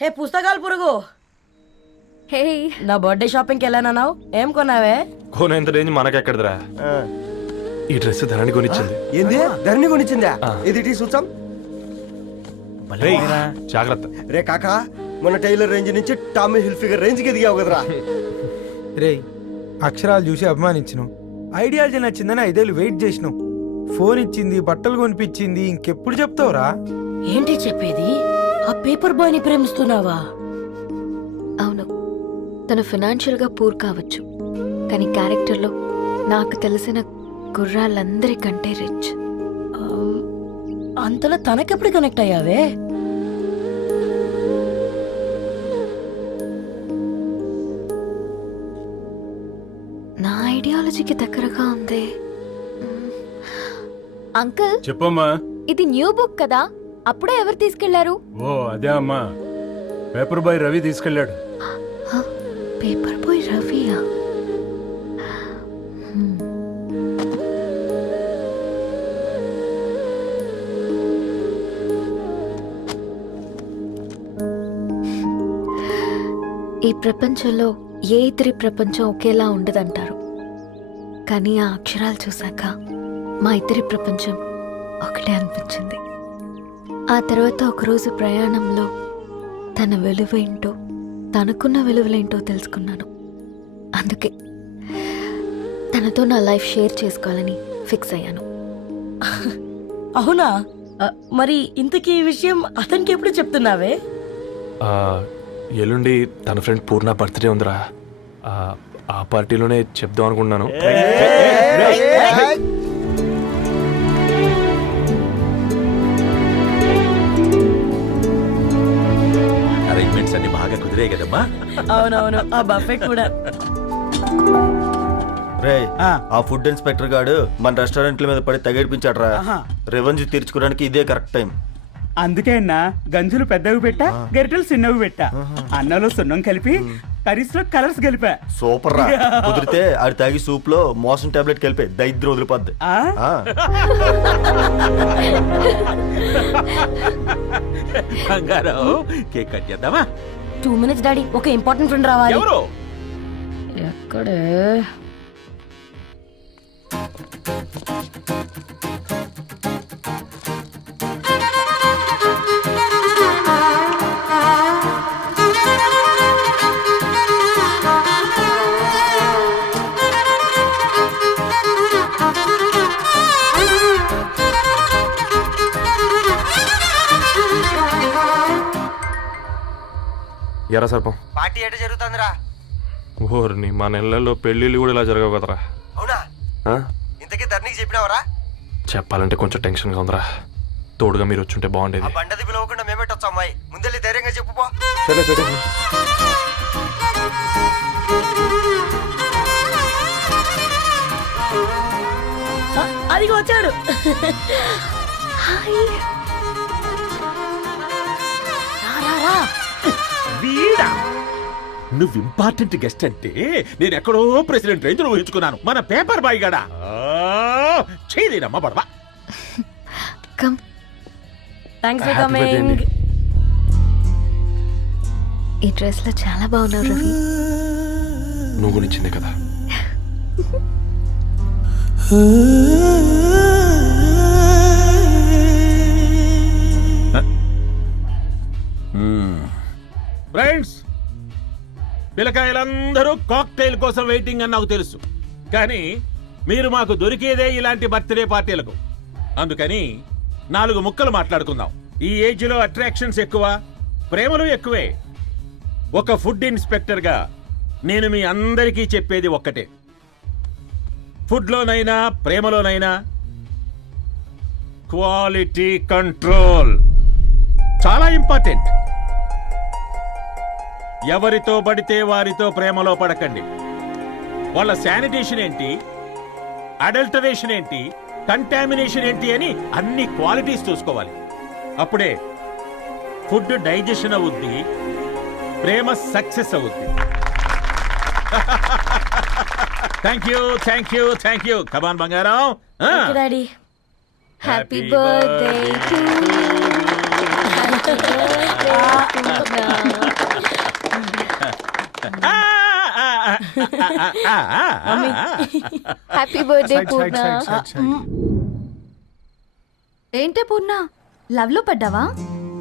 హే పుస్తకాలు పురుగు, హే నా బర్త్డే షాపింగ్కి వెళ్ళానన్నావు, ఏం కొన్నావే? కోనేంత రేంజ్ మనకెక్కడదిరా. ఈ డ్రెస్ ధరణి కొనిచ్చింది. ఏంది ధరణి కొనిచ్చిందా? ఇది టీ సూచం. రేయ్, జాగ్రత్త. రే కాకా, మన టైలర్ రేంజ్ నుంచి టామీ హిల్ఫిగర్ రేంజ్ కి ఎదిగావు కదరా. రే అక్షరాలు చూసి అభిమానించను, ఐడియాలజీ నచ్చిందని 5 ఏళ్ళు వెయిట్ చేసినావు. ఫోన్ ఇచ్చింది, బట్టలు కొనిపించింది, ఇంకెప్పుడు చెప్తావురా? ఏంటి చెప్పేది? ఆ పేపర్ బాయ్ ని ప్రేమిస్తున్నావా? అవును, తను ఫినాన్షియల్గా పూర్ కావచ్చు, కానీ క్యారెక్టర్లో నాకు తెలిసిన గుర్రాలందరికంటే రిచ్. అంతలా తనకెప్పుడు కనెక్ట్ అయ్యావే? నా ఐడియాలజీకి దగ్గరగా ఉంది. అంకుల్ చెప్పమ్మా. ఇది న్యూ బుక్ కదా, అప్పుడే ఎవరు తీసుకెళ్లారు? ఓ అదే అమ్మా, పేపర్ బాయ్ రవి తీసుకెళ్ళాడు. పేపర్ బాయ్ రవియా? ఈ ప్రపంచంలో ఏ ఇద్దరి ప్రపంచం ఒకేలా ఉండదంటారు, కానీ ఆ అక్షరాలు చూశాక మా ఇద్దరి ప్రపంచం ఒకటే అనిపించింది. ఆ తర్వాత ఒకరోజు ప్రయాణంలో తన విలువేంటో, తనకున్న విలువలేంటో తెలుసుకున్నాను. అందుకే తనతో నా లైఫ్ షేర్ చేసుకోవాలని ఫిక్స్ అయ్యాను. అవునా? మరి ఇంతకీ ఈ విషయం అతనికి ఎప్పుడు చెప్తున్నావే? ఎల్లుండి తన ఫ్రెండ్ పూర్ణ బర్త్డే ఉందిరా. ఆ పార్టీలోనే చెప్దాం అనుకున్నాను. అరేంజ్మెంట్స్ అన్ని బాగా కుదిరాయి కదమ్మా. అవునవును, ఆ బఫే కూడా. రే ఆ ఫుడ్ ఇన్స్పెక్టర్ గాడు మన రెస్టారెంట్ల మీద పడి తగేడిపించాడు రా. రెవెన్యూ తీర్చుకోవడానికి ఇదే కరెక్ట్ టైం. అందుకే అన్న గంజులు పెద్దవి పెట్టా, గరిటెలు చిన్నవి పెట్టా. అన్నంలో సున్నం కలిపి, కర్రీస్ లో కలర్స్ కలిపా. సూపర్ రా. కుదిరితే ఆడి తాగి సూప్ లో మోషన్ టాబ్లెట్ కలిపి దైద్రం వదిలిపోద్ది. బంగారం, కేక్ కట్ చేద్దామా? 2 minutes డాడీ, ఒక ఇంపార్టెంట్ ఫ్రెండ్ రావాలి. ఎవరు? ఎక్కడే? ఎరా సర్పం, పార్టీ ఎట జరుగుతుందిరా? ఓర్ని మా నెలల్లో పెళ్ళిళ్ళు కూడా ఇలా జరగవు కదరా. అవునా? ఇంతకీ ధరణికి చెప్పినావరా? చెప్పాలంటే కొంచెం టెన్షన్గా ఉందిరా. తోడుగా మీరు వచ్చుంటే బాగుండేది. బండది పిలవకుండా మేమేటొచ్చు అమ్మాయి, ముందెళ్ళి ధైర్యంగా చెప్పుపో. సరే సరే. అదిగో వచ్చాడు. వీడా? నువ్వు ఇంపార్టెంట్ గెస్ట్ అంటే నేను ఎక్కడో ప్రెసిడెంట్ రేంజ్ లో ఊహించుకున్నాను. మన పేపర్ బాయ్ గడా చేయలేనమ్మా బడవా. కమ్. Thanks for coming. ఈ డ్రెస్ లో చాలా బాగున్నావు రవి. నువ్వు కొనిచ్చిందే కదా. ఫ్రెండ్స్, పిల్లకాయలందరూ కాక్టైల్ కోసం వెయిటింగ్ అని నాకు తెలుసు, కానీ మీరు మాకు దొరికేదే ఇలాంటి బర్త్డే పార్టీలకు. అందుకని 4 ముక్కలు మాట్లాడుకుందాం. ఈ ఏజ్ లో అట్రాక్షన్స్ ఎక్కువ, ప్రేమలు ఎక్కువే. ఒక ఫుడ్ ఇన్స్పెక్టర్ గా నేను మీ అందరికీ చెప్పేది ఒక్కటే, ఫుడ్ లోనైనా ప్రేమలోనైనా క్వాలిటీ కంట్రోల్ చాలా ఇంపార్టెంట్. ఎవరితో పడితే వారితో ప్రేమలో పడకండి. వాళ్ళ శానిటేషన్ ఏంటి, అడల్టరేషన్ ఏంటి, కంటామినేషన్ ఏంటి అని అన్ని క్వాలిటీస్ చూసుకోవాలి. అప్పుడే ఫుడ్ డైజెషన్ అవుద్ది, ప్రేమ సక్సెస్ అవుద్ది. Thank you, thank you, thank you. Come on బంగారం. Daddy, happy birthday to you. Happy birthday Purna. ఏంటే పూర్ణ లవ్ లో పడ్డావా?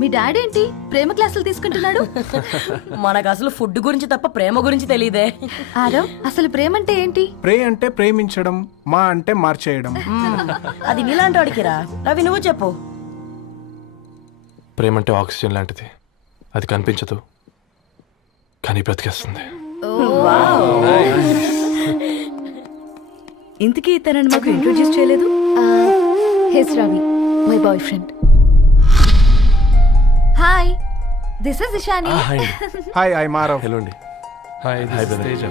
మీ డాడీ ఏంటి ప్రేమ క్లాసులు తీసుకుంటున్నాడు? మనకు అసలు ఫుడ్ గురించి తప్ప ప్రేమ గురించి తెలియదే. ఆరవ్ అసలు ప్రేమ అంటే ఏంటి? ప్రే అంటే ప్రేమించడం, మా అంటే మార్చేయడం. అది నీలాంటి వాడికిరా. రవి నువ్వు చెప్పు. ప్రేమ అంటే ఆక్సిజన్ లాంటిది. అది కనిపించదు కానీ బ్రతికేస్తుంది. ఇంతకీ తనని మాకు ఇంట్రొడ్యూస్ చేయలేదు. He's Ravi, my boy friend. Hi, this is Ishani. Hi, I Maarav. Hello అండి. హాయ్ తేజ.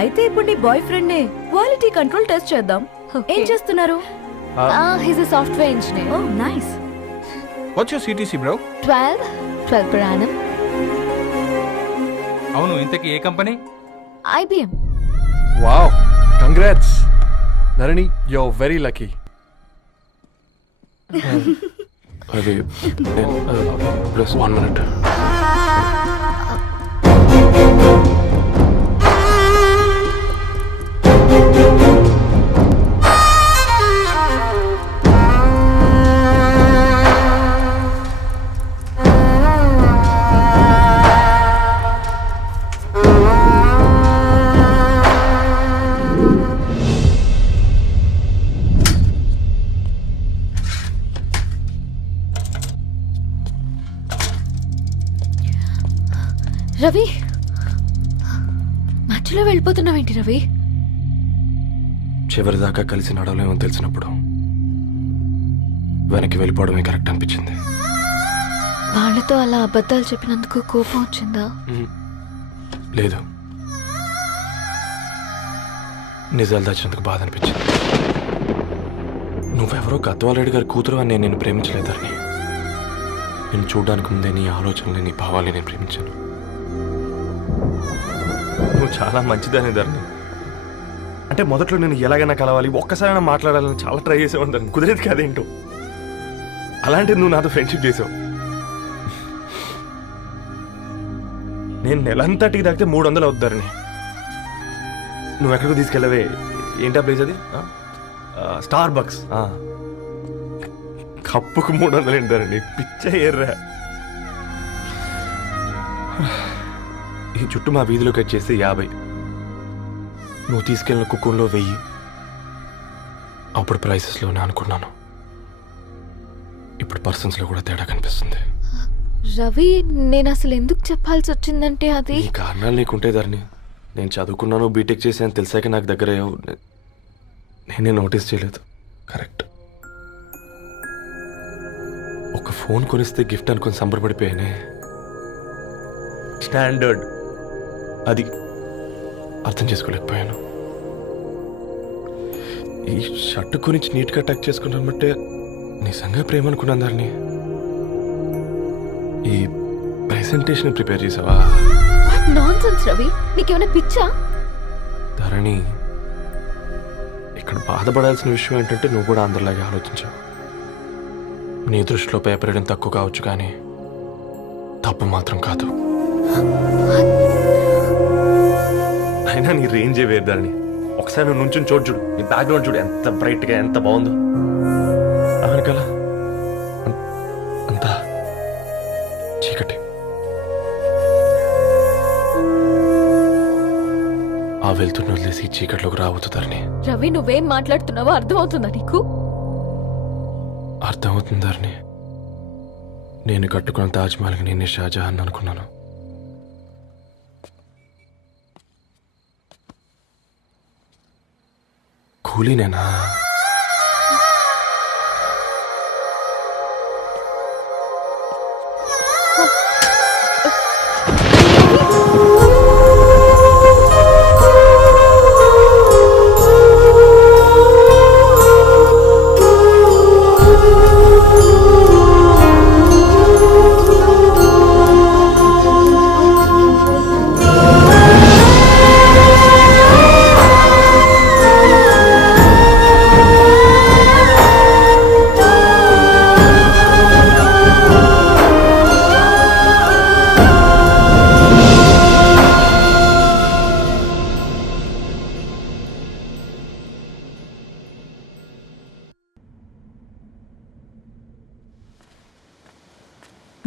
అయితే ఇప్పుడు నీ boy friend quality control test చేద్దాం. ఏం చేస్తున్నారు? He's a software engineer. Oh nice. What's your CTC bro? 12 per annum. అవును, ఇంతకీ ఏ కంపెనీ? IBM. Wow, congrats Dharani, you are very lucky. అది ప్లస్ 1 minute. రవి, మధ్యలో వెళ్ళిపోతున్నావేంటి రవి? చివరిదాకా కలిసి నడవలేమో తెలిసినప్పుడు వెనక్కి వెళ్ళిపోవడమే కరెక్ట్ అనిపించింది. వాళ్ళతో అలా అబద్ధాలు చెప్పినందుకు కోపం వచ్చిందా? లేదు, నిజాలు దాచినందుకు బాధ అనిపించింది. నువ్వెవరో గద్వాలరెడ్డి గారి కూతురు అని నేను నిన్ను ప్రేమించలేదని. నేను చూడడానికి ముందే నీ ఆలోచనలు, నీ భావాలని నేను ప్రేమించాను. నువ్వు చాలా మంచిదని ధరణి. అంటే మొదట్లో నేను ఎలాగైనా కలవాలి, ఒక్కసారైనా మాట్లాడాలని చాలా ట్రై చేసేవాడిని ధరణి. కుదిరేది కాదేంటో. అలాంటిది నువ్వు నాతో ఫ్రెండ్షిప్ చేసావు. నేను నెలంతటికి తాకితే 300 అవుతారని. నువ్వు ఎక్కడికి తీసుకెళ్ళవే? ఏంటా ప్లేస్ అది? Star bucks. కప్పుకు 300 ఏంటారండి, పిచ్చ ఎర్రా. ఈ చుట్టూ మా వీధిలో కట్ చేస్తే 50. నువ్వు తీసుకెళ్ళిన కుక్కర్లో 1000. అప్పుడు ప్రైసెస్లోనే అనుకున్నాను, ఇప్పుడు పర్సన్స్లో కూడా తేడా కనిపిస్తుంది. రవి, నేను అసలు ఎందుకు చెప్పాల్సి వచ్చిందంటే అది నీ కారణాలు నీకుంటే ధరణి. నేను చదువుకున్నాను, బీటెక్ చేశాను తెలిసాక నాకు దగ్గర నేనే నోటీస్ చేయలేదు. కరెక్ట్. ఒక ఫోన్ కొనిస్తే గిఫ్ట్ అనుకొని సంబరపడిపోయానే. స్టాండర్డ్ అది అర్థం చేసుకోలేకపోయాను. ఈ షర్ట్ గురించి నీట్గా టక్ చేసుకున్నామంటే నిజంగా ప్రేమ అనుకున్నాను దాన్ని. ఈ ప్రెజెంటేషన్ ప్రిపేర్ చేసావా? నాన్సెన్స్ రవి, నీకేమైనా పిచ్చా? ధరణి, ఇక్కడ బాధపడాల్సిన విషయం ఏంటంటే నువ్వు కూడా అందరిలాగే ఆలోచించావు. నీ దృష్టిలో పేపర్ వేయడం తక్కువ కావచ్చు కానీ తప్పు మాత్రం కాదు. అయినా నీ రేంజే వేరు ధరణి. ఒకసారి నువ్వు నుంచుని చూడు, నీ బ్యాక్గ్రౌండ్ చూడు ఎంత బ్రైట్గా, ఎంత బాగుందో. వెనకాల అంతా చీకటి. ఆ వెళ్తున్న వదిలేసి చీకట్లోకి రాబోతుందని. రవి, నువ్వేం మాట్లాడుతున్నావో అర్థమవుతుందా నీకు? అర్థమవుతుందని. నేను కట్టుకున్న తాజ్మహల్కి నేనే షాజహాన్ అనుకున్నాను. కూలీనేనా?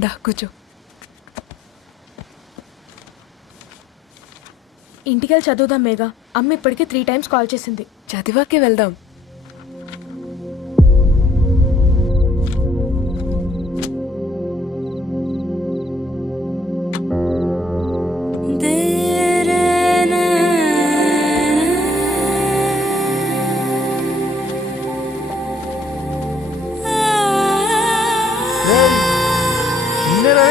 దా కూర్చో. ఇంటికెళ్ళి చదువుదాం మేఘా. అమ్మ ఇప్పటికే 3 times కాల్ చేసింది. చదివాకే వెళ్దాం. ఇన్నేరా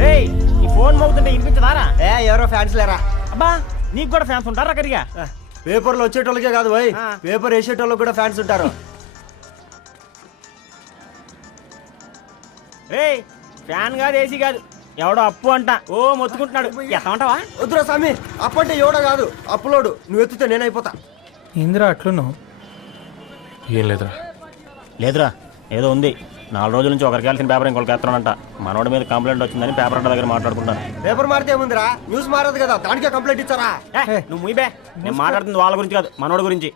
రేయ్? ఈ ఫోన్ మోగుతుంటే వినిపించదారా? ఎవరో ఫ్యాన్స్ లేరా? అబ్బా నీకు కూడా ఫ్యాన్స్ ఉంటారా కరిగా? పేపర్లో వచ్చేటోళ్ళకే కాదు భయ్, పేపర్ వేసేటోళ్ళకి కూడా ఫ్యాన్స్ ఉంటారు. రేయ్ ఫ్యాన్ కాదు, ఏసీ కాదు, ఎవడో అప్పు అంట ఓ మొత్తుకుంటున్నాడు. ఎత్తమంటావా? వద్దురా స్వామి, అప్పంటే ఎవడో కాదు, అప్పులోడు. నువ్వు ఎత్తుతే నేనైపోతా. ఏందిరా అట్లున్నావు? ఏం లేదురా. లేదురా, ఏదో ఉంది. 4 రోజుల నుంచి ఒకరికి వెళ్ళిన పేపర్ ఇంకొకరికి ఎత్తనంట. మనోడి మీద కంప్లైంట్ వచ్చిందని పేపర్ అడ్డ దగ్గర మాట్లాడుకుంటాను. పేపర్ మారితే ఏముందిరా, న్యూస్ మారదు కదా, దానికే కంప్లైంట్ ఇచ్చారా? నువ్వు ముయ్యబే, నేను మాట్లాడుతుంది వాళ్ళ గురించి కాదు, మనోడి గురించి.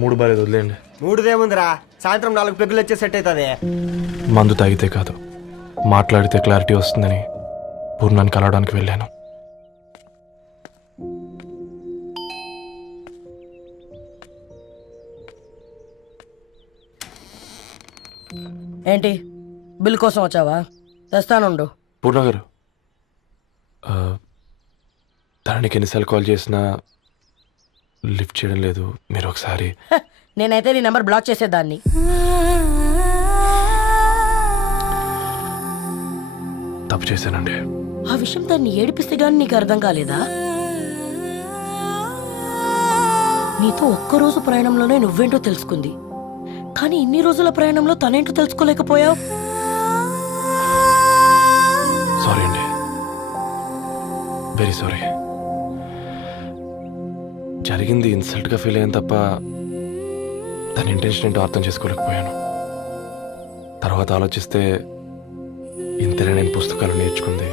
3 బాలేదు, వదిలేండి. మూడుదేముందిరా, సాయంత్రం 4 పెగ్గులు వచ్చే సెట్ అవుతుంది. మందు తాగితే కాదు, మాట్లాడితే క్లారిటీ వస్తుందని పూర్ణాన్ని కలవడానికి వెళ్ళాను. ఏంటి బిల్ కోసం వచ్చావా? తెస్తానుండు. పూర్ణ గారు, తనకి ఎన్నిసార్లు కాల్ చేసినా లిఫ్ట్ చేయడం లేదు. మీరు ఒకసారి నేనైతే నీ నెంబర్ బ్లాక్ చేసేదాన్ని. తప్పు చేశానండి. ఆ విషయం దాన్ని ఏడిపిస్తే గానీ నీకు అర్థం కాలేదా? నీతో ఒక్కరోజు ప్రయాణంలోనే నువ్వేంటో తెలుసుకుంది, కానీ ఇన్ని రోజుల ప్రయాణంలో తనేంటో తెలుసుకోలేకపోయావు. సారీ అండి, వెరీ సారీ. జరిగింది ఇన్సల్ట్గా ఫీల్ అయ్యాను తప్ప తన ఇంటెన్షన్ ఏంటో అర్థం చేసుకోలేకపోయాను. తర్వాత ఆలోచిస్తే ఇంతనే నేను పుస్తకాలు నేర్చుకుంది,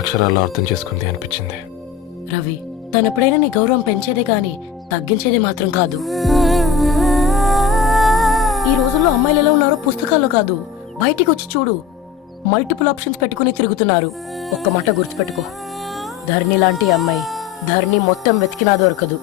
అక్షరాల్లో అర్థం చేసుకుంది అనిపించింది. రవి, తనెప్పుడైనా నీ గౌరవం పెంచేదే గాని తగ్గించేదే మాత్రం కాదు. ఈ రోజుల్లో అమ్మాయిలు ఎలా ఉన్నారో పుస్తకాల్లో కాదు, బయటికి వచ్చి చూడు. మల్టిపుల్ ఆప్షన్స్ పెట్టుకుని తిరుగుతున్నారు. ఒక్క మాట గుర్తుపెట్టుకో, ధరణి లాంటి అమ్మాయి ధరణి మొత్తం వెతికినా దొరకదు.